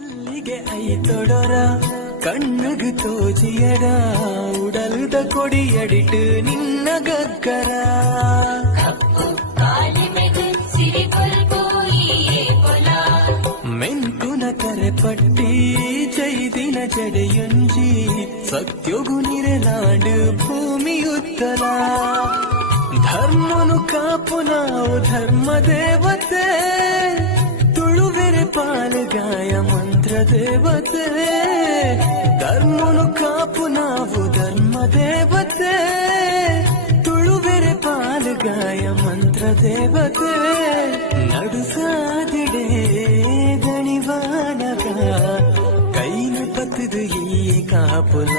ಮಲ್ಲಿಗೆ ಐತೊಡರ ಕಣ್ಣುಗು ತೋಜಿಯಡ ಉಡಲ್ದ ಕೊಡಿಯಡಿಟ್ಟು ನಿನ್ನ ಗಗ್ಗರ ಮೆಂಕುನ ಕರೆಪಟ್ಟಿ ಚೈದಿನ ಜಡೆಯೊಂಜಿ ಸತ್ಯೊಗು ನಿರೆಲಾಂಡು ಭೂಮಿಯುತ್ತಲ ಧರ್ಮನು ಕಾಪುನಾವು ಧರ್ಮ ದೇವತೆ ತುಳುವೆರೆ ಪಾಲುಗಾಯ ಮಂತ್ರ ದೇವತೆ ಧರ್ಮನು ಕಾಪು ನಾವು ಧರ್ಮ ದೇವತೆ ತುಳುವೆರೆ ಪಾಲುಗಾಯ ಮಂತ್ರ ದೇವತೆ ನಡುಸಾದಿಡೆ ಗಣಿವಾನಗ ಕೈನು ಪತ್ತದು ಈ ಕಾಪುಲ